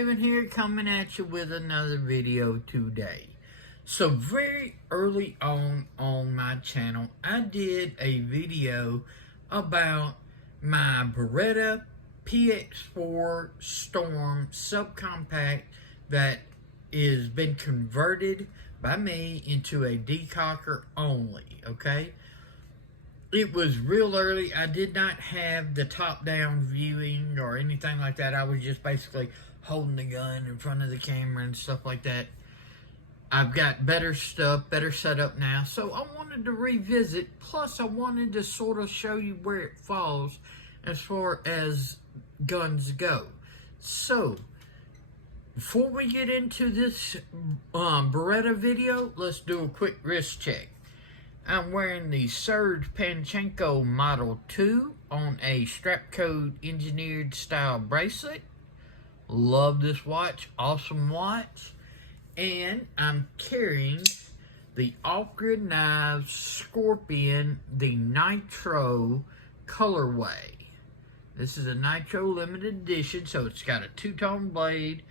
Raven here, coming at you with another video today. So very early on my channel, I did a video about my Beretta PX4 Storm subcompact that is been converted by me into a Decocker only, okay? It was real early. I did not have the top-down viewing or anything like that. I was just basically holding the gun in front of the camera and stuff like that. I've got better stuff, better setup now. So I wanted to revisit. Plus, I wanted to sort of show you where it falls as far as guns go. So, before we get into this Beretta video, let's do a quick wrist check. I'm wearing the Serge Panchenko Model 2 on a strap code engineered style bracelet. Love this watch, awesome watch. And I'm carrying the Off-Grid Knives Scorpion, the Nitro colorway. This is a Nitro limited edition, so it's got a two-tone blade,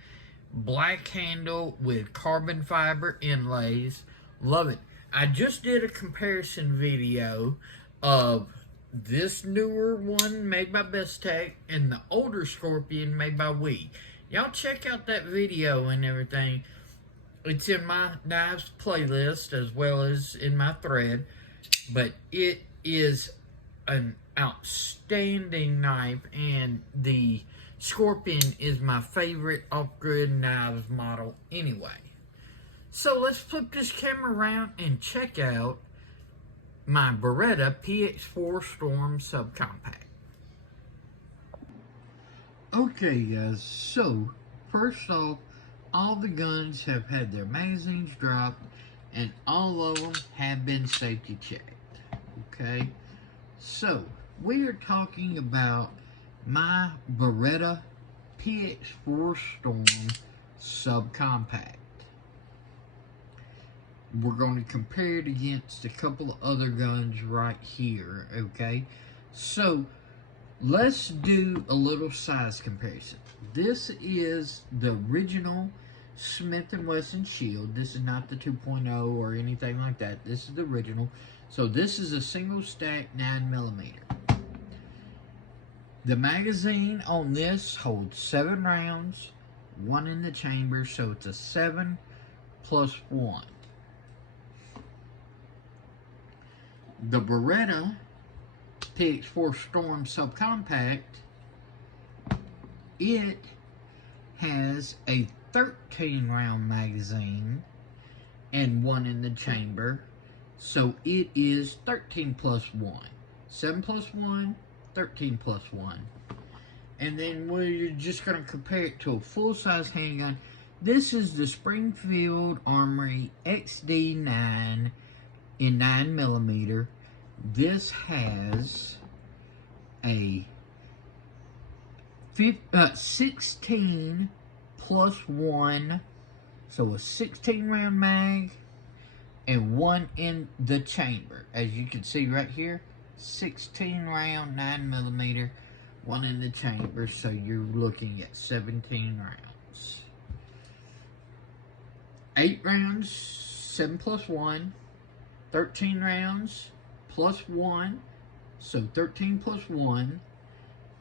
black handle with carbon fiber inlays. Love it. I just did a comparison video of this newer one made by Best Tech and the older Scorpion made by We. Y'all check out that video and everything. It's in my knives playlist as well as in my thread. But it is an outstanding knife, and the Scorpion is my favorite off-grid knives model anyway. So let's flip this camera around and check out my Beretta PX4 Storm subcompact. Okay guys, so first off, all the guns have had their magazines dropped and all of them have been safety checked. Okay, so we are talking about my Beretta PX4 Storm subcompact. We're going to compare it against a couple of other guns right here, okay? So, let's do a little size comparison. This is the original Smith & Wesson Shield. This is not the 2.0 or anything like that. This is the original. So, this is a single stack 9mm. The magazine on this holds 7 rounds, 1 in the chamber, so it's a 7 plus 1. The Beretta PX4 Storm subcompact, it has a 13 round magazine and 1 in the chamber, so it is 13 plus 1. 7 plus 1, 13 plus 1. And then we're just going to compare it to a full-size handgun. This is the Springfield Armory XD9 in 9mm. This has a 16 plus 1, so a 16 round mag and 1 in the chamber. As you can see right here, 16 round 9mm, 1 in the chamber, so you're looking at 17 rounds. 8 rounds, 7 plus 1, 13 rounds plus 1, so 13 plus 1,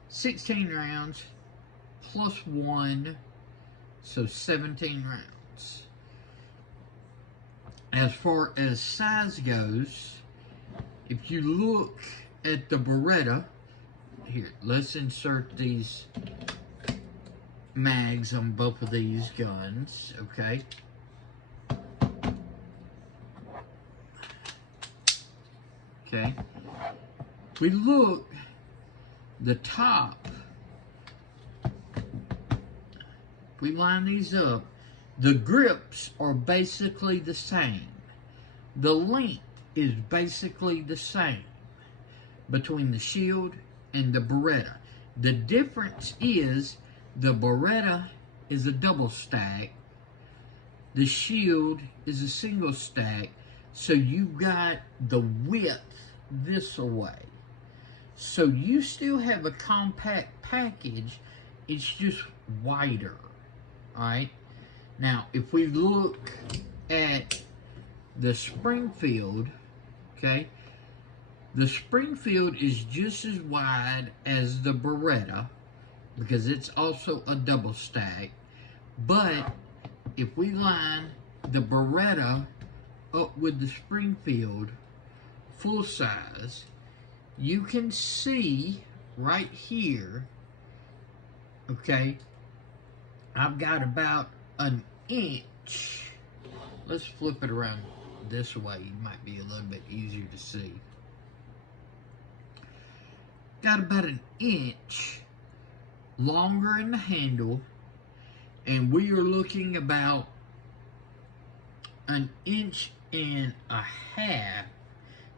16 rounds plus 1, so 17 rounds. As far as size goes, if you look at the Beretta, here, let's insert these mags on both of these guns, okay? Okay, we look, the top, we line these up, the grips are basically the same. The length is basically the same between the Shield and the Beretta. The difference is the Beretta is a double stack, the Shield is a single stack, so you got the width this way. So you still have a compact package, it's just wider. Alright? Now, if we look at the Springfield, okay, the Springfield is just as wide as the Beretta because it's also a double stack. But if we line the Beretta up with the Springfield full size, you can see right here, okay, I've got about an inch. Let's flip it around this way. It might be a little bit easier to see. Got about an inch longer in the handle, and we are looking about an inch and a half.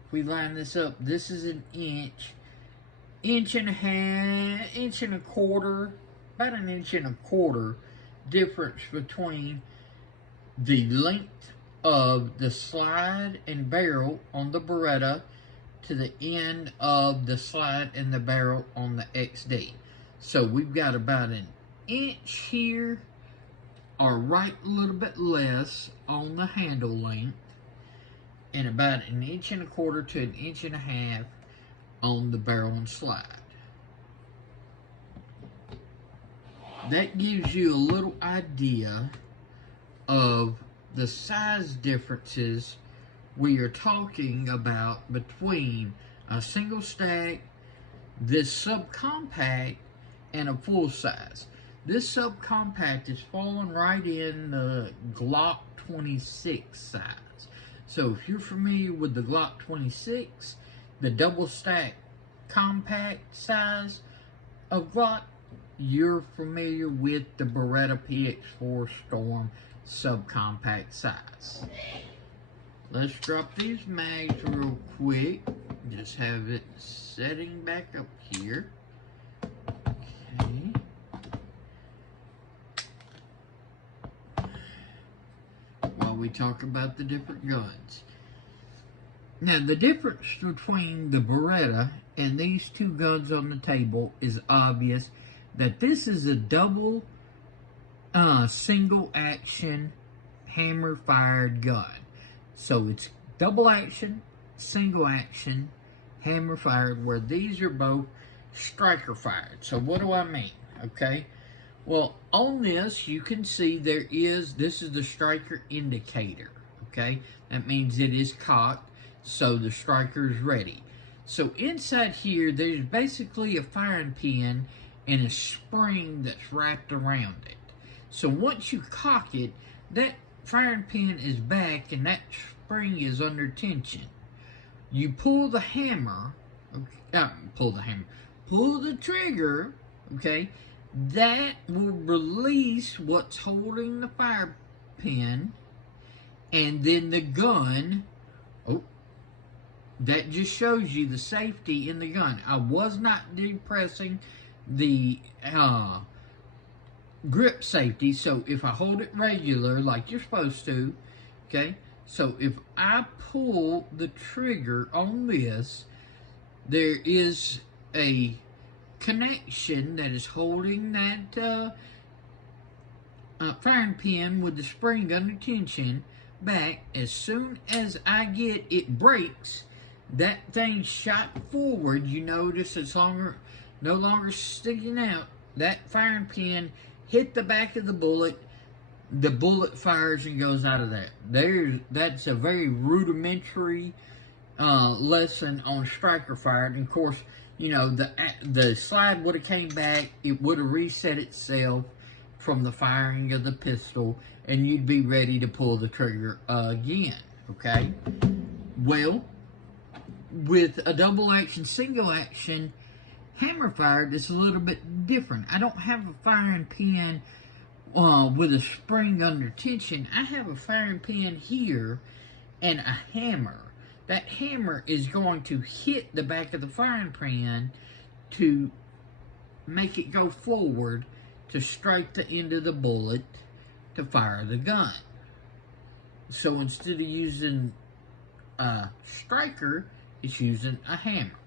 If we line this up, this is an inch, inch and a half, inch and a quarter, about an inch and a quarter difference between the length of the slide and barrel on the Beretta to the end of the slide and the barrel on the XD. So we've got about an inch here, or right a little bit less on the handle length, and about an inch and a quarter to an inch and a half on the barrel and slide. That gives you a little idea of the size differences we are talking about between a single stack, this subcompact, and a full size. This subcompact is falling right in the Glock 26 size. So if you're familiar with the Glock 26, the double stack compact size of Glock, you're familiar with the Beretta PX4 Storm subcompact size. Let's drop these mags real quick. Just have it setting back up here. Okay. While we talk about the different guns. Now, the difference between the Beretta and these two guns on the table is obvious, that this is a double single action hammer fired gun. So it's double action, single action, hammer fired, where these are both striker fired. So what do I mean? Okay. Well, on this, you can see this is the striker indicator. Okay. That means it is cocked, so the striker is ready. So inside here, there's basically a firing pin and a spring that's wrapped around it. So once you cock it, that firing pin is back and that spring is under tension. You pull the hammer, pull the trigger, okay, that will release what's holding the fire pin, and then the gun, that just shows you the safety in the gun. I was not depressing the grip safety, so if I hold it regular like you're supposed to, okay, so if I pull the trigger on this, there is a connection that is holding that firing pin with the spring under tension back. As soon as I get it breaks, that thing shot forward. You notice it's no longer sticking out. That firing pin hit the back of the bullet fires and goes out of there. That's a very rudimentary lesson on striker fire. And of course, you know, the slide would have came back, it would have reset itself from the firing of the pistol, and you'd be ready to pull the trigger again, okay? Well, with a double action, single action hammer fired, it's a little bit different. I don't have a firing pin with a spring under tension. I have a firing pin here and a hammer. That hammer is going to hit the back of the firing pin to make it go forward to strike the end of the bullet to fire the gun. So instead of using a striker, it's using a hammer.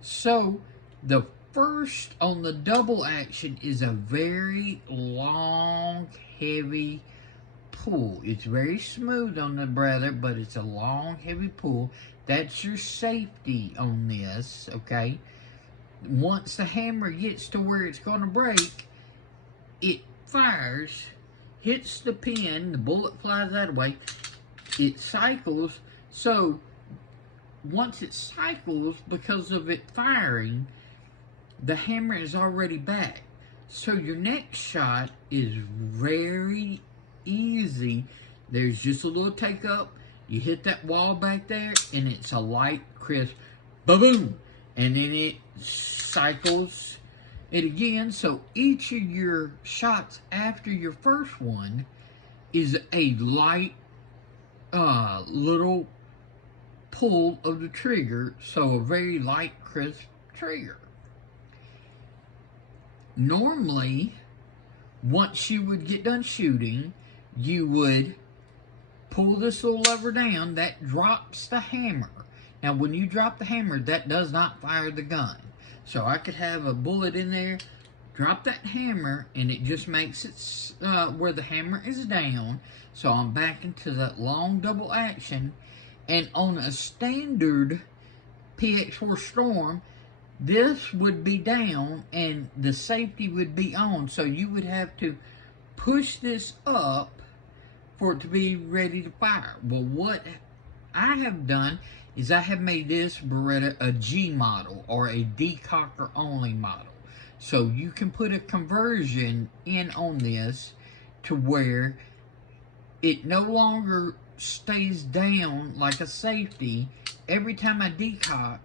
So the first on the double action is a very long heavy pull. It's very smooth on the Beretta, but it's a long, heavy pull. That's your safety on this, okay? Once the hammer gets to where it's going to break, it fires, hits the pin, the bullet flies that way, it cycles. So once it cycles, because of it firing, the hammer is already back. So your next shot is very easy. There's just a little take up. You hit that wall back there, and it's a light, crisp, boom, and then it cycles it again. So each of your shots after your first one is a light, little pull of the trigger. So a very light, crisp trigger. Normally, once you would get done shooting, you would pull this little lever down. That drops the hammer. Now, when you drop the hammer, that does not fire the gun. So I could have a bullet in there, drop that hammer, and it just makes it where the hammer is down. So I'm back into that long double action. And on a standard PX4 Storm, this would be down and the safety would be on. So you would have to push this up for it to be ready to fire. Well, what I have done is I have made this Beretta a G model, or a Decocker only model. So you can put a conversion in on this to where it no longer stays down like a safety. Every time I decock,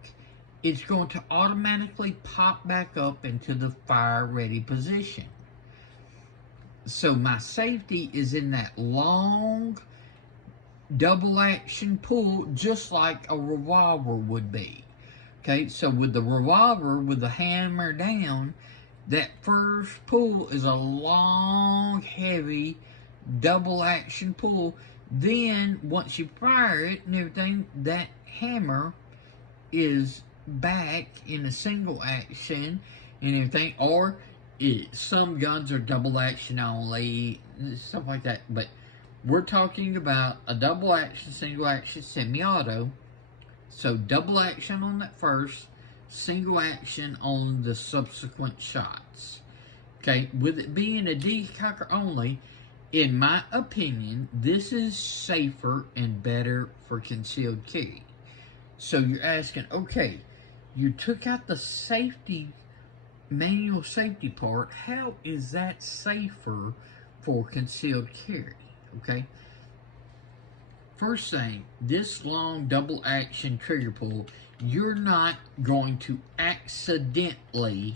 it's going to automatically pop back up into the fire ready position. So my safety is in that long double action pull, just like a revolver would be. Okay, so with the revolver, with the hammer down, that first pull is a long, heavy double action pull. Then once you fire it and everything, that hammer is back in a single action and everything. Or some guns are double action only, stuff like that. But we're talking about a double action, single action, semi-auto. So double action on that first, single action on the subsequent shots. Okay, with it being a decocker only, in my opinion, this is safer and better for concealed carry. So you're asking, okay, you took out the safety, manual safety part. How is that safer for concealed carry? Okay. First thing, this long double action trigger pull, you're not going to accidentally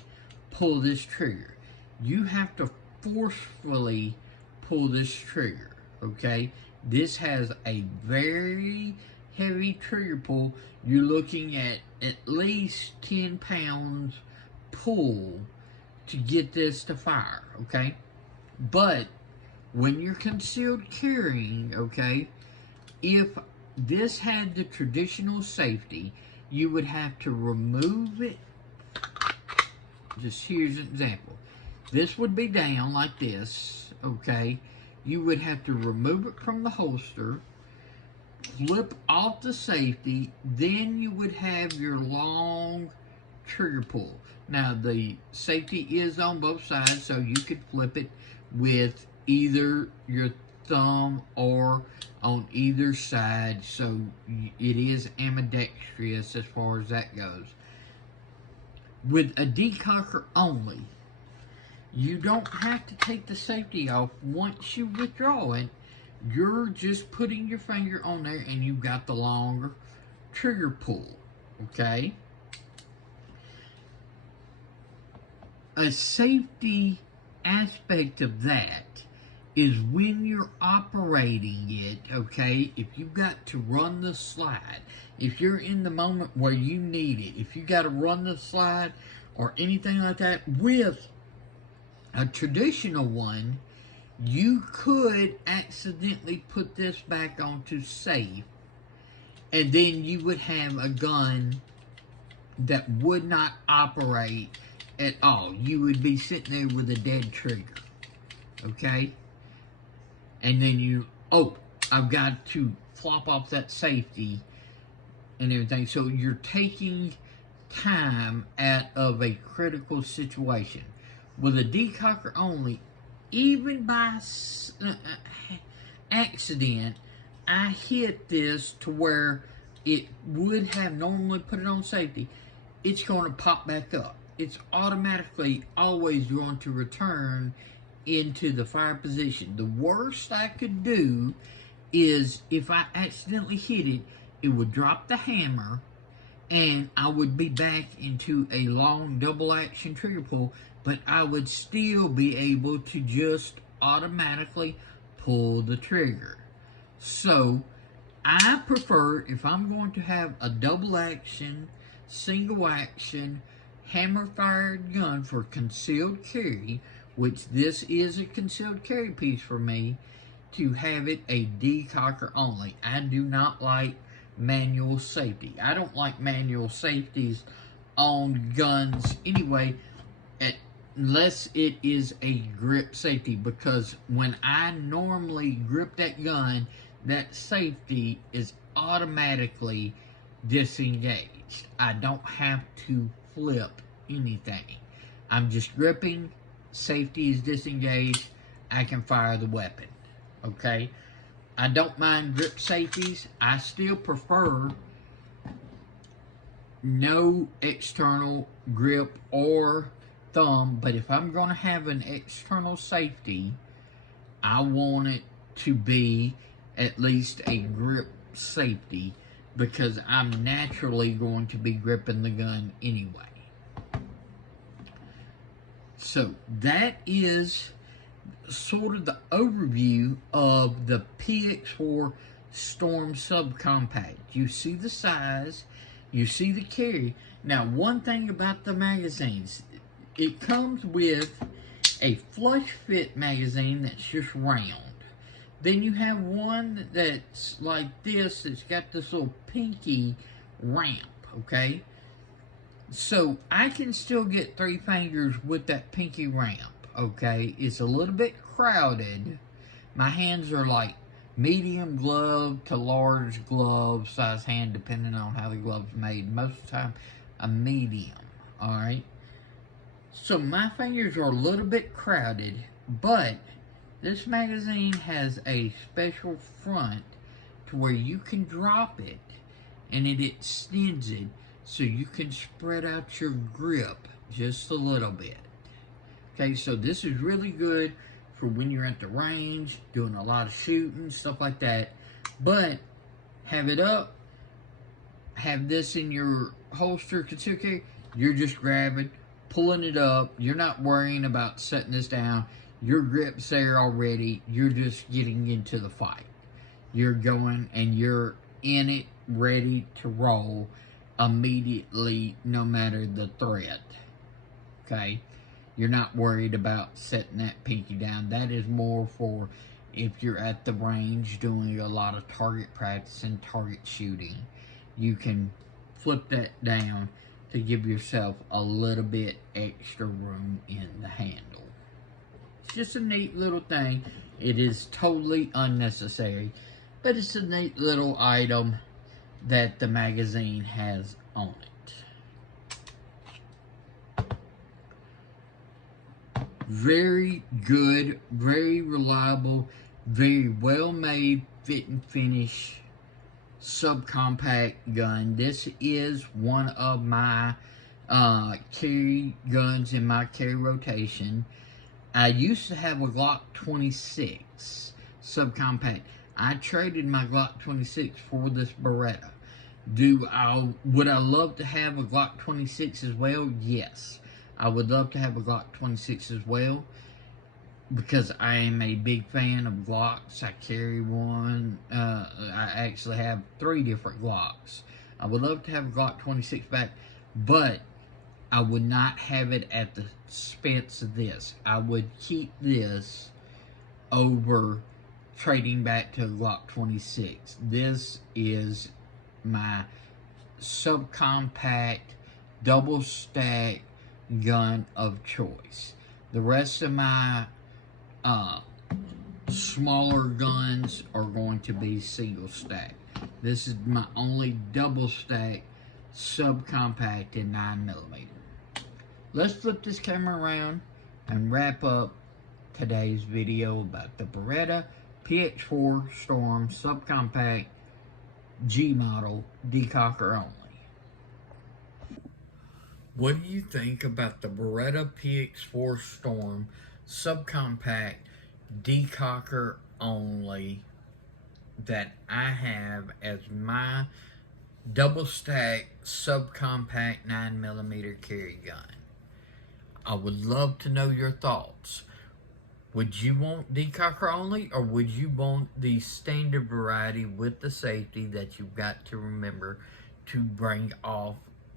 pull this trigger. You have to forcefully pull this trigger, okay? This has a very heavy trigger pull. You're looking at least 10 pounds pull to get this to fire, okay? But when you're concealed carrying, okay, if this had the traditional safety, you would have to remove it. Just here's an example. This would be down like this, okay? You would have to remove it from the holster, flip off the safety, then you would have your long trigger pull. Now, the safety is on both sides, so you could flip it with either your thumb or on either side, so it is ambidextrous as far as that goes. With a decocker only, you don't have to take the safety off. Once you withdraw it, you're just putting your finger on there and you've got the longer trigger pull, okay? A safety aspect of that is when you're operating it, okay, if you've got to run the slide, if you're in the moment where you need it, if you got to run the slide or anything like that, with a traditional one, you could accidentally put this back onto safe, and then you would have a gun that would not operate at all. You would be sitting there with a dead trigger, okay? and then I've got to flop off that safety and everything. So you're taking time out of a critical situation. With a decocker only, even by accident, I hit this to where it would have normally put it on safety, it's going to pop back up. It's automatically always going to return into the fire position. The worst I could do is if I accidentally hit it, it would drop the hammer and I would be back into a long double action trigger pull, but I would still be able to just automatically pull the trigger. So I prefer, if I'm going to have a double action, single action, hammer fired gun for concealed carry, which this is a concealed carry piece for me, to have it a decocker only. I do not like manual safety. I don't like manual safeties on guns anyway, unless it is a grip safety, because when I normally grip that gun, that safety is automatically disengaged. I don't have to flip anything. I'm just gripping, safety is disengaged, I can fire the weapon. Okay? I don't mind grip safeties. I still prefer no external grip or thumb, but if I'm going to have an external safety, I want it to be at least a grip safety, because I'm naturally going to be gripping the gun anyway. So that is sort of the overview of the PX4 Storm SubCompact. You see the size, you see the carry. Now, one thing about the magazines, it comes with a flush fit magazine that's just round. Then you have one that's like this, that's got this little pinky ramp, okay? So I can still get 3 fingers with that pinky ramp, okay? It's a little bit crowded. My hands are like medium glove to large glove size hand, depending on how the glove's made. Most of the time, a medium, alright? So my fingers are a little bit crowded, but this magazine has a special front to where you can drop it and it extends it so you can spread out your grip just a little bit. Okay, so this is really good for when you're at the range, doing a lot of shooting, stuff like that. But have it up, have this in your holster, concealed carry, you're just grabbing, pulling it up, you're not worrying about setting this down. Your grip's there already, you're just getting into the fight. You're going and you're in it, ready to roll immediately, no matter the threat. Okay? You're not worried about setting that pinky down. That is more for if you're at the range doing a lot of target practice and target shooting. You can flip that down to give yourself a little bit extra room in the handle. It's just a neat little thing. It is totally unnecessary, but it's a neat little item that the magazine has on it. Very good, very reliable, very well made, fit and finish subcompact gun. This is one of my carry guns in my carry rotation. I used to have a Glock 26 subcompact. I traded my Glock 26 for this Beretta. Would I love to have a Glock 26 as well? Yes. I would love to have a Glock 26 as well, because I am a big fan of Glocks. I carry one. I actually have 3 different Glocks. I would love to have a Glock 26 back, but I would not have it at the expense of this. I would keep this over trading back to a Glock 26. This is my subcompact, double stack gun of choice. The rest of my smaller guns are going to be single stack. This is my only double stack subcompact in 9mm. Let's flip this camera around and wrap up today's video about the Beretta PX4 Storm subcompact G model Decocker only. What do you think about the Beretta PX4 Storm subcompact Decocker only that I have as my double stack subcompact 9mm carry gun? I would love to know your thoughts. Would you want Decocker only, or would you want the standard variety with the safety that you've got to remember to bring off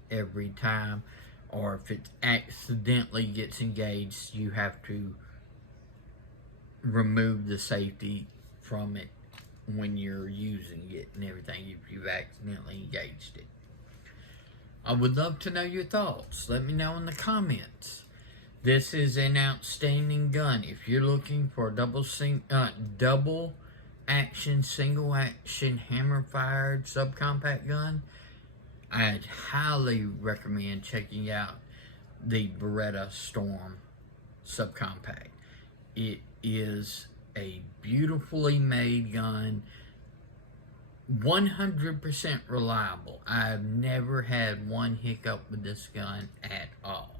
every time, or if it accidentally gets engaged, you have to remove the safety from it when you're using it and everything if you've accidentally engaged it? I would love to know your thoughts. Let me know in the comments. This is an outstanding gun. If you're looking for a double action, single action, hammer fired subcompact gun, I'd highly recommend checking out the Beretta Storm subcompact. It is a beautifully made gun, 100% reliable. I've never had one hiccup with this gun at all.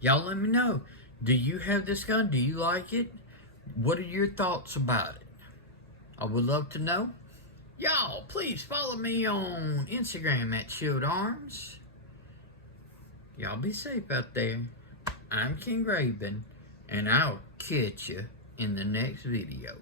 Y'all let me know. Do you have this gun? Do you like it? What are your thoughts about it? I would love to know. Y'all, please follow me on Instagram at Shield Arms. Y'all be safe out there. I'm King Raven, and I'll catch you in the next video.